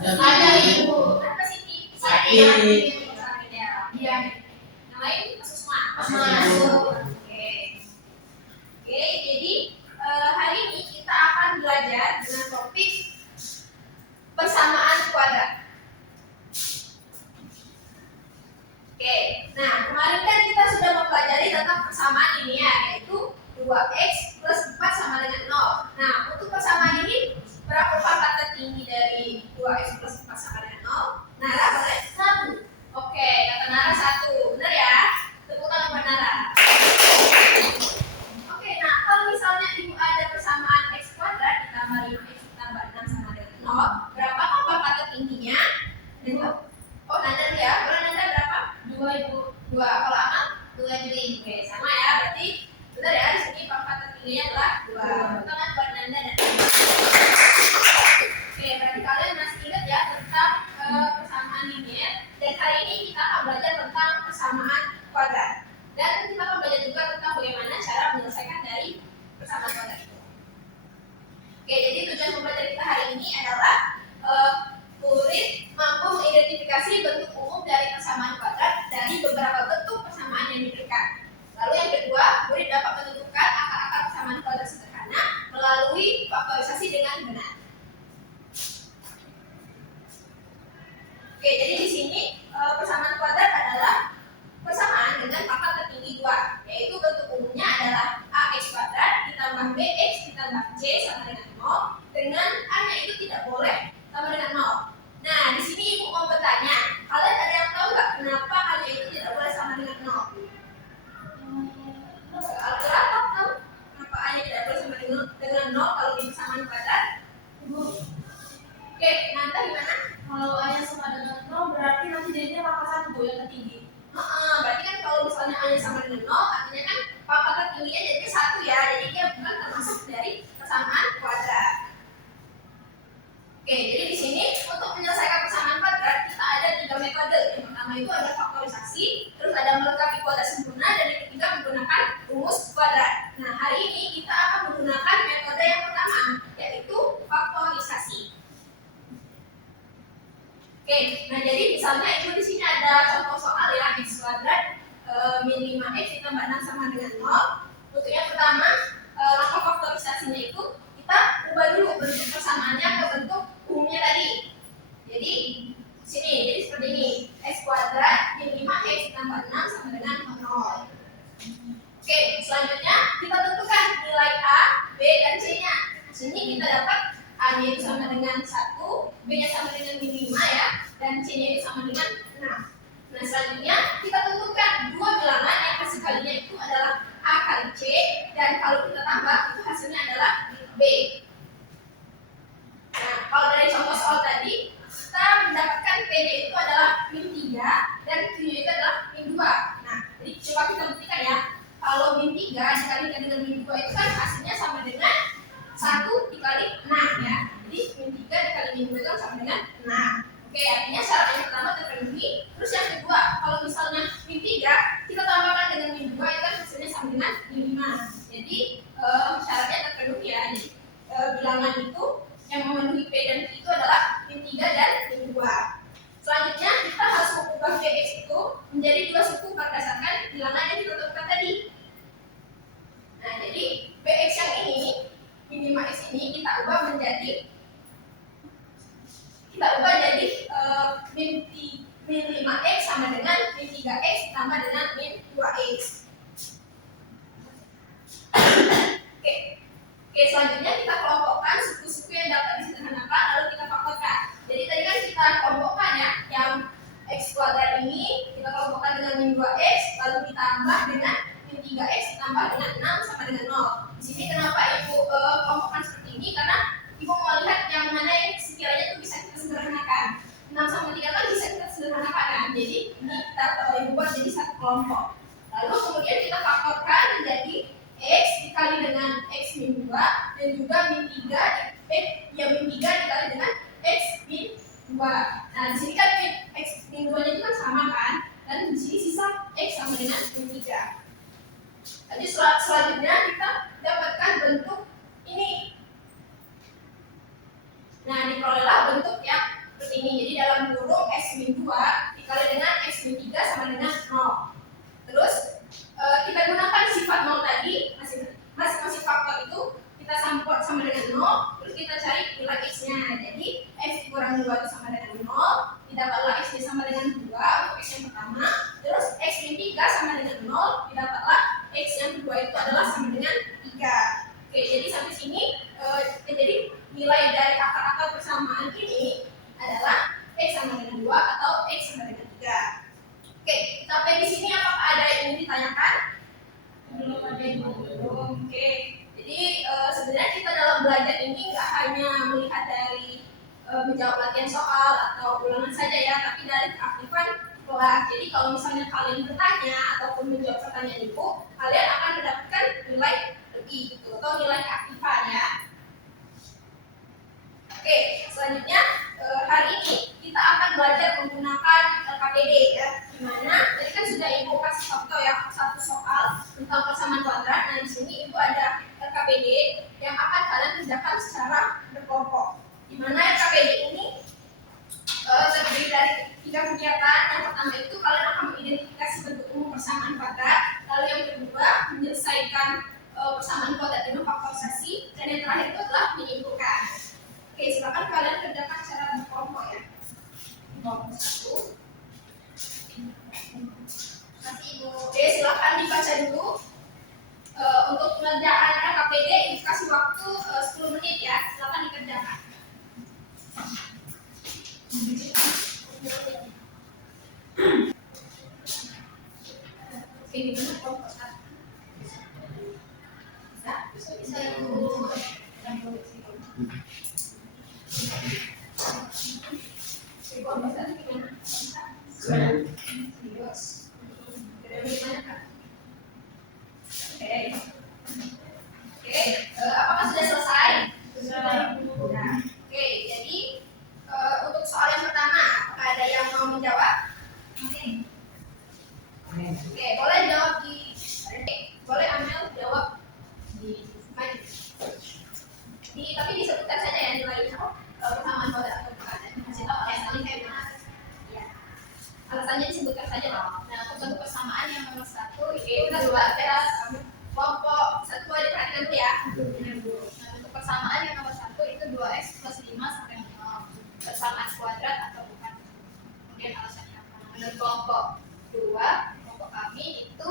Ada ibu. Apa sih? Sakit. Iya. Yang lain masuk semua. Masuk. Oke. Oke, jadi hari ini kita akan belajar dengan topik persamaan kuadrat. Oke, nah kemarin kan kita sudah mempelajari tentang persamaan ini ya, yaitu 2x plus 4 sama dengan 0. Nah, untuk persamaan ini berapa pangkat tertinggi dari 2x plus 4 sama dengan 0? Nara boleh? 1. Oke, kata Nara 1. Benar ya? Tepuk tangan buat Nara. Oke, nah kalau misalnya ibu ada persamaan x kuadrat ditambah 5x ditambah 6 sama dengan 0, berapa pangkat tertingginya? Oh, Nanda ya. Kalau Nanda berapa? 2 ibu. 2. Kalau Amal? 2 jadi. Oke, sama ya. Berarti benar ya, di sini pangkat tertingginya adalah 2. Tangan buat Nanda dan Nanda. Oke, berarti kalian masih ingat ya tentang persamaan linear. Dan hari ini kita akan belajar tentang persamaan kuadrat. Dan kita akan belajar juga tentang bagaimana cara menyelesaikan dari persamaan kuadrat itu. Oke, jadi tujuan pembelajaran kita hari ini adalah murid mampu mengidentifikasi bentuk umum dari persamaan kuadrat dari beberapa bentuk persamaan yang diberikan. Lalu yang kedua, murid dapat menentukan akar-akar persamaan kuadrat sederhana melalui faktorisasi dengan benar. Oke, jadi di sini persamaan kuadrat adalah persamaan dengan pangkat tertinggi 2, yaitu bentuk umumnya adalah ax kuadrat ditambah bx ditambah c sama dengan 0, dengan a-nya itu tidak boleh sama dengan 0. Nah, di sini ibu mau bertanya, kalian ada yang tahu nggak kenapa a-nya itu tidak boleh sama dengan 0? Al-Quran tahu kenapa a-nya tidak boleh sama dengan 0 kalau di persamaan kuadrat? Oke, nanti gimana? Kalau a-nya sama dengan 0 berarti nanti jadinya pangkat 1 yang tertinggi. Berarti kan kalau misalnya a-nya sama dengan 0, artinya kan pangkat tertingginya jadinya 1 ya, jadi dia bukan termasuk dari persamaan kuadrat. Oke, jadi di sini untuk menyelesaikan persamaan kuadrat kita ada 3 metode. Yang pertama itu ada faktorisasi, terus ada melengkapi kuadrat sempurna, dan yang ketiga menggunakan rumus kuadrat. Nah, hari ini kita akan menggunakan metode yang pertama, yaitu faktorisasi. Oke, nah jadi misalnya ibu di sini ada contoh soal ya, x kuadrat min 5x ditambah 6 sama dengan 0. Untuk yang pertama, langkah faktorisasinya itu kita ubah dulu bentuk persamaannya ke bentuk umumnya tadi. Jadi sini, jadi seperti ini, x kuadrat min 5x ditambah 6 sama dengan 0. Oke, selanjutnya kita tentukan nilai a, b, dan c-nya. Di sini kita dapat a-nya itu sama dengan 1, b-nya sama dengan min 5 ya, dan c-nya itu sama dengan 6. Nah, selanjutnya kita tentukan dua bilangan yang hasil kalinya itu adalah a kali c, dan kalau kita tambah itu hasilnya adalah b. Nah, kalau dari contoh soal tadi kita mendapatkan PD itu adalah min 3 dan Q-nya itu adalah min 2. Nah, jadi coba kita buktikan ya. Kalau min 3 dikalikan dengan min 2 itu kan hasilnya sama dengan 1 dikali 6 ya. Jadi min 3 dikali min 2 itu sama dengan 6. Oke, artinya syarat yang pertama terpenuhi. Terus yang kedua, kalau misalnya min 3 kita tambahkan dengan min 2 itu kan hasilnya sama dengan min 5. Jadi syaratnya terpenuhi ya. Jadi bilangan itu yang memenuhi P dan Q itu adalah min 3 dan min 2. Selanjutnya kita harus mengubah Bx itu menjadi dua suku berdasarkan bilangan yang kita tentukan tadi. Nah, jadi Bx yang ini, min 5x ini kita ubah jadi min 5x sama dengan min 3x tambah dengan min 2x. Oke, selanjutnya kita kelompokkan suku-suku yang dapat disederhanakan lalu kita faktorkan. Jadi tadi kan kita kelompokkan ya, yang x kuadrat ini kita kelompokkan dengan min 2x lalu ditambah dengan min 3x ditambah dengan 6 sama dengan 0. Di sini kenapa ibu kelompokkan seperti ini? Karena ibu mau lihat yang mana yang sekiranya itu bisa kita sederhanakan. 6 sama 3 kan bisa kita sederhanakan kan? Jadi ini kita ibu buat jadi satu kelompok. Lalu kemudian kita faktorkan menjadi x dikali dengan x min 2 dan juga min 3 min 3 dikali dengan x min 2. Nah, di sini kan x min 2-nya itu kan sama kan? Dan di sini sisa x sama dengan min 3. Jadi selanjutnya kita dapatkan bentuk ini. Nah, diperolehlah bentuk yang seperti 2 dikali dengan X min 3 sama dengan 0. Terus kita gunakan sifat 0 tadi, masing-masing faktor itu kita sambut sama dengan 0, terus kita cari nilai X-nya. Jadi X dikurangi 2 itu sama dengan 0, didapatlah X-nya sama dengan 2 untuk X yang pertama, terus X min 3 sama dengan 0, didapatlah X yang kedua itu adalah sama dengan 3. Oke, jadi sampai sini jadi nilai dari akar-akar persamaan ini adalah X sama dengan 2 atau X sama dengan 3. Oke, sampai di sini apakah ada yang ingin ditanyakan? Belum ada yang belum. Oke, jadi sebenarnya kita dalam belajar ini nggak hanya melihat dari menjawab latihan soal atau ulangan saja ya, tapi dari keaktifan kelas. Jadi kalau misalnya kalian bertanya ataupun menjawab pertanyaan ibu, kalian akan mendapatkan nilai lebih gitu, atau nilai keaktifan ya. Oke, selanjutnya hari ini kita akan belajar menggunakan LKPD ya. Dimana tadi kan sudah ibu kasih contoh ya, satu soal tentang persamaan kuadrat. Nah di sini ibu ada LKPD yang akan kalian kerjakan secara berkelompok. Dimana LKPD ini terdiri dari 3 kegiatan. Yang pertama itu kalian akan mengidentifikasi bentuk umum persamaan kuadrat. Lalu yang kedua menyelesaikan persamaan kuadrat dengan faktorisasi. Dan yang terakhir itu adalah menyimpulkan. Oke, silakan kalian kerjakan secara berkelompok ya. Kelompok 1. Nanti ibu. Oke, silakan dibaca dulu. Untuk pengerjaan LKPD ibu kasih waktu 10 menit ya. Silakan dikerjakan. Oke, gimana kelompok 1? Bisa ibu. Kelompok 1 gimana? Serius. Oke, apakah sudah selesai? Sudah. Oke, jadi untuk soal yang pertama, apakah ada yang mau menjawab? Oke, boleh jawab boleh Amel jawab di tapi disebutkan saja ya nilainya persamaan kuadrat atau bukan. Kasih tahu alasannya kayak mana. Ya. Alasannya disebutkan saja loh. Nah, untuk persamaan yang nomor 1 kita coba kelompok 1 aja perhatikan dulu ya. Nah, untuk persamaan yang nomor 1 itu 2x plus 5 sampai 0. Persamaan kuadrat atau bukan. Kemudian alasannya apa? Menurut kelompok 2, kelompok kami itu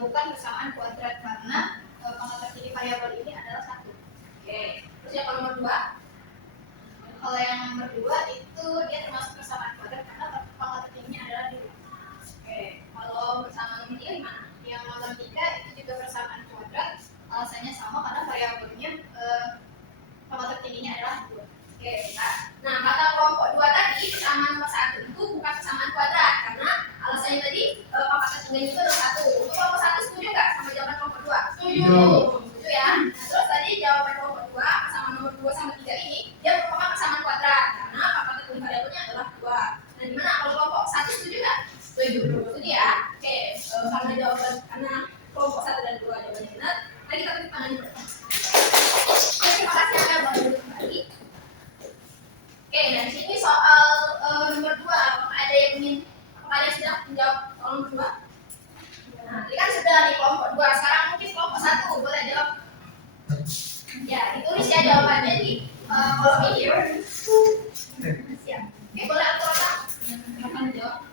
bukan persamaan kuadrat karena pangkat tertinggi variabel ini adalah 1. Oke. Terus yang nomor 2? Kalau yang nomor 2 itu dia termasuk persamaan kuadrat karena pangkat tertingginya adalah 2. Oke. Kalau persamaan nomor 3 gimana? Yang nomor 3 itu juga persamaan kuadrat. Alasannya sama karena variabelnya pangkat tertingginya adalah 2. Oke, nah kata kelompok 2 tadi persamaan nomor 1 itu bukan persamaan kuadrat karena alasannya tadi pangkat tertingginya itu adalah 1. Untuk kelompok 1 setuju nggak sama jawaban kelompok 2? Setuju. Setuju ya. Nah, terus tadi jawaban kelompok 2 persamaan nomor 2 sama 3 ini dia merupakan persamaan kuadrat karena pangkat tertinggi variabelnya adalah 2. Nah, gimana kalau kelompok 1 setuju nggak? Setuju. Setuju ya. Oke, karena jawaban karena kelompok 1 dan 2 jawabannya benar. Mari kita tepuk tangan dulu. Terima kasih Anda baru kembali. Oke, dan sini soal nomor 2, apakah ada yang sudah menjawab soal nomor 2? Nah, ini kan sudah di kelompok 2, sekarang mungkin kelompok 1, boleh jawab. Ya, ditulis ya jawabannya di kolom ini. Siap. Oke, boleh aku rasa? Silakan jawab.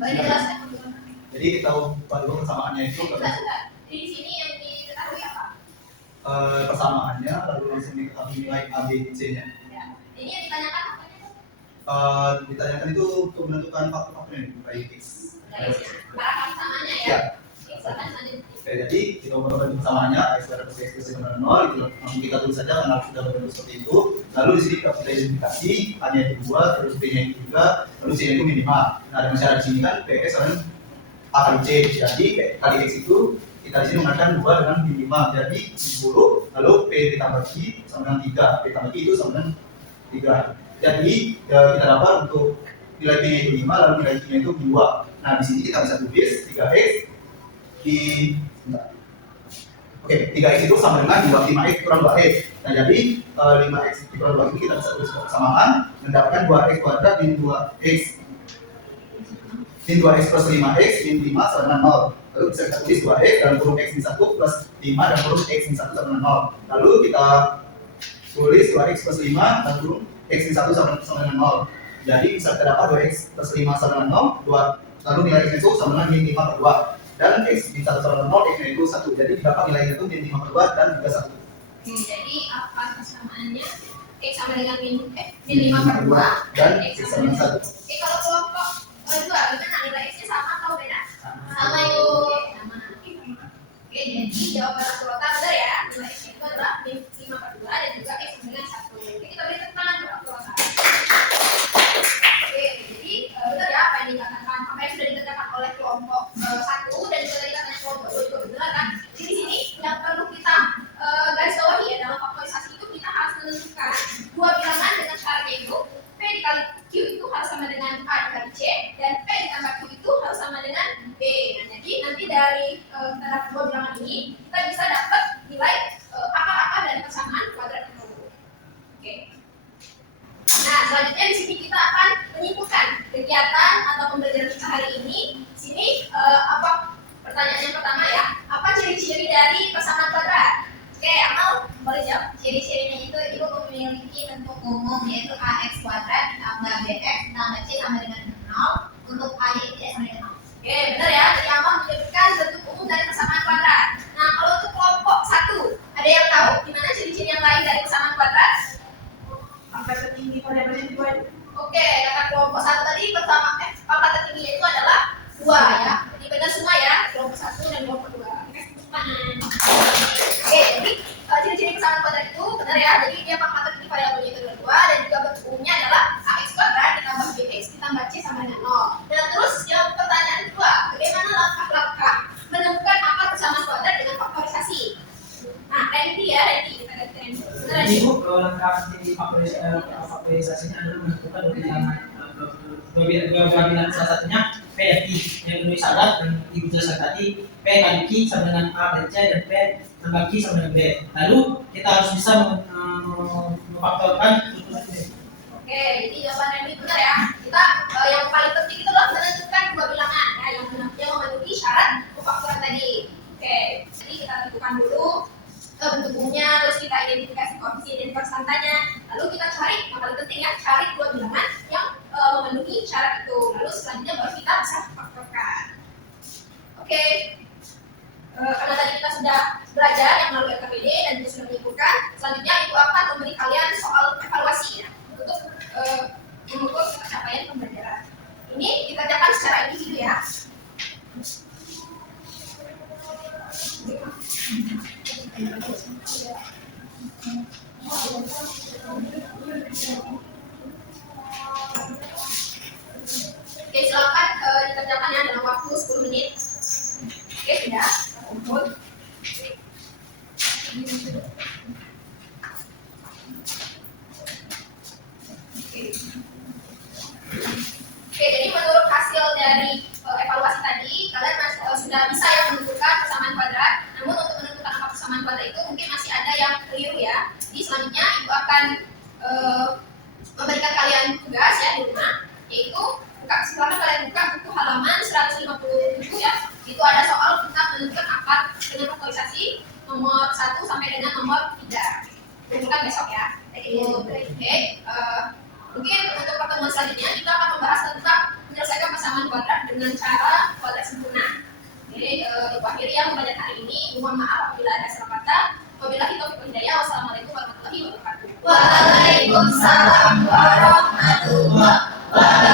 Boleh dijelaskan? Jadi kita ubah dulu persamaannya itu. Di sini yang diketahui apa? Persamaannya lalu langsung diketahui nilai A, B, C-nya. Ya. Ini yang ditanyakan apanya? Ditanyakan itu untuk menentukan faktor-faktornya baik X. Para persamaannya ya. Oke, jadi kita ubah persamaannya X pada plus X plus Y sama 0 gitu. Langsung kita tulis saja karena sudah berbentuk seperti itu. Lalu di sini kita identifikasi A-nya itu 2, terus B-nya itu 3, lalu C-nya itu minimal. Nah, dengan syarat di sini kan PX sama A kali C. Jadi kali X itu kita di sini menggunakan 2 dengan minimal. Jadi 10, lalu P ditambah Q sama dengan 3. P tambah Q itu sama dengan 3. Jadi kita dapat untuk nilai P-nya itu 5, lalu nilai Q-nya itu 2. Nah, di sini kita bisa tulis 3X Bentar. Oke, 3x itu sama dengan 5x kurang 2x. Nah, jadi 5x kurang 2x ini kita bisa tulis persamaan mendapatkan 2x kuadrat min 2x min 2x plus 5x min 5 sama dengan 0. Lalu bisa kita tulis 2x dalam kurung x min 1 plus 5 dalam kurung x min 1 sama dengan 0. Lalu kita tulis 2x plus 5 dalam kurung x min 1 sama dengan 0. Jadi bisa kita dapat 2x plus 5 sama dengan 0, 2, lalu nilai x itu sama dengan min 5 per 2. Dan x min 1 sama dengan 0, x itu 1. Jadi dapat nilainya itu min 5 per 2 dan juga 1. Jadi apa persamaannya? X sama dengan min 5 per 2 dan x sama dengan 1. Kalau kelompok 2 gimana? Nilai x-nya sama atau beda? Sama yuk. Sama. Oke, jadi jawaban rata-rata benar ya. Nilai x itu adalah min 5 per 2 dan juga x sama dengan 1. Oke, kita beri tepuk tangan untuk rata-rata. Oke, jadi benar ya apa yang dikatakan, apa yang sudah dikerjakan oleh kelompok 1 dan juga tadi katanya kelompok 2 juga benar kan? Jadi di sini yang perlu kita garis bawahi ya, dalam faktorisasi itu kita harus menentukan dua bilangan dengan syaratnya itu P dikali Q itu harus sama dengan A dikali C dan P ditambah Q itu harus sama dengan B. Nah, jadi nanti dari terhadap dua bilangan ini kita bisa dapat nilai akar-akar dari persamaan kuadrat itu. Oke. Nah, selanjutnya di sini kita akan menyimpulkan kegiatan atau pembelajaran kita hari ini. Di sini apa pertanyaan yang pertama ya? Apa ciri-ciri dari persamaan kuadrat? Oke, Amal boleh jawab. Ciri-cirinya itu memiliki bentuk umum yaitu ax kuadrat ditambah bx ditambah c sama dengan 0. Untuk a-nya itu tidak sama dengan 0. Oke, benar ya. Jadi Amal menyebutkan bentuk umum dari persamaan kuadrat. Nah, kalau untuk kelompok 1, ada yang tahu gimana ciri-ciri yang lain dari persamaan kuadrat? Angka tertinggi pada bagian 2. Oke, kata kelompok 1 tadi pertama angka tertingginya itu adalah 2 ya. Jadi benar semua ya, kelompok 1 dan kelompok 2. Oke, jadi ciri-ciri persamaan kuadrat itu benar ya. Jadi dia angka tertinggi variabelnya itu adalah 2 dan juga bentuk umumnya adalah ax kuadrat ditambah bx ditambah c sama dengan 0. Dan terus yang pertanyaan kedua, bagaimana langkah-langkah menemukan akar persamaan kuadrat dengan faktorisasi? Nah, Randy ya, Randy kita lihat Randy. Jadi Bu, langkah di faktorisasinya adalah menentukan dua bilangan, salah satunya P dan Q yang memenuhi syarat dan Ibu jelaskan tadi P kali Q sama dengan A dan C dan P tambah Q sama dengan B. Lalu kita harus bisa memfaktorkan ini. Oke, jadi jawaban Randy benar ya. Kita yang paling penting itu adalah menentukan dua bilangan ya, yang memenuhi syarat pemfaktoran tadi. Oke, jadi kita tentukan dulu bentuk umumnya, terus kita identifikasi koefisien dan konstantanya, lalu kita cari yang paling penting ya, cari dua bilangan yang memenuhi syarat itu, lalu selanjutnya baru kita bisa faktorkan. Oke, karena tadi kita sudah belajar yang melalui RKPD dan juga sudah menyimpulkan, selanjutnya Ibu akan memberi kalian soal evaluasi ya, untuk mengukur pencapaian pembelajaran. Ini dikerjakan secara individu ya. Oke, silakan dikerjakan ya dalam waktu 10 menit. Oke, sudah. Kumpul. Oke, jadi menurut hasil dari evaluasi tadi, kalian sudah bisa ya menentukan persamaan kuadrat. Namun untuk menentukan angka persamaan kuadrat itu mungkin masih ada yang keliru ya. Jadi selanjutnya Ibu akan memberikan kalian tugas ya di rumah, yaitu silakan kalian buka buku halaman 157 ya. Itu ada soal tentang menentukan akar dengan faktorisasi nomor 1 sampai dengan nomor 3. Bukan besok ya. Jadi oke. Mungkin untuk pertemuan selanjutnya kita akan membahas tentang menyelesaikan persamaan kuadrat dengan cara kuadrat sempurna. Jadi Ibu akhiri yang membaca hari ini. Mohon maaf apabila ada salah kata. Wabillahi taufiq wal hidayah. Wassalamualaikum warahmatullahi wabarakatuh. Waalaikumsalam warahmatullahi wabarakatuh.